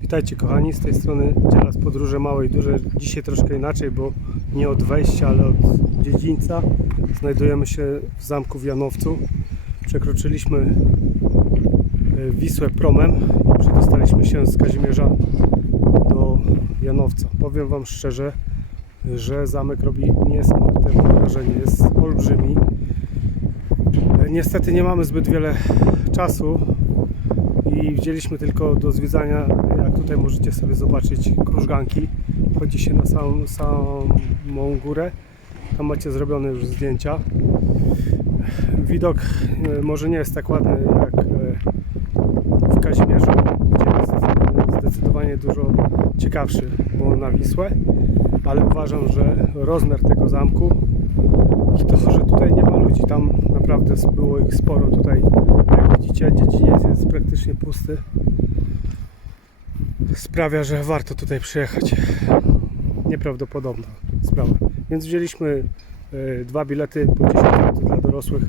Witajcie kochani, z tej strony Dziela z Podróży Małe i Duże. Dzisiaj troszkę inaczej, bo nie od wejścia, ale od dziedzińca. Znajdujemy się w zamku w Janowcu. Przekroczyliśmy e, Wisłę promem i przedostaliśmy się z Kazimierza do Janowca. Powiem Wam szczerze, że zamek robi niesamowite wrażenie. Jest olbrzymi. E, Niestety nie mamy zbyt wiele czasu, i wzięliśmy tylko do zwiedzania, jak tutaj możecie sobie zobaczyć, krużganki. Wchodzi się na samą, samą górę. Tam macie zrobione już zdjęcia. Widok e, może nie jest tak ładny jak e, w Kazimierzu, gdzie jest zdecydowanie dużo ciekawszy, bo na Wisłę, ale uważam, że rozmiar tego zamku i to, że tutaj nie ma ludzi, tam naprawdę było ich sporo tutaj, jak widzicie, dziedziniec jest praktycznie pusty, sprawia, że warto tutaj przyjechać. Nieprawdopodobna sprawa. Więc wzięliśmy e, dwa bilety po 10 zł dla dorosłych.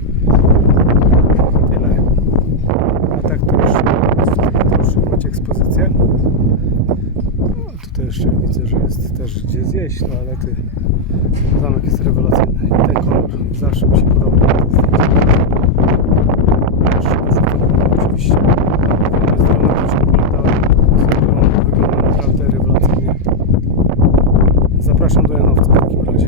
tutaj jeszcze widzę, że jest też gdzie zjeść, no ale ty, zamek jest rewelacyjny i ten kolor zawsze mi się podoba. Oczywiście jest drona troszkę polatała, on wygląda naprawdę rewelacyjnie. Zapraszam do Janowca w takim razie.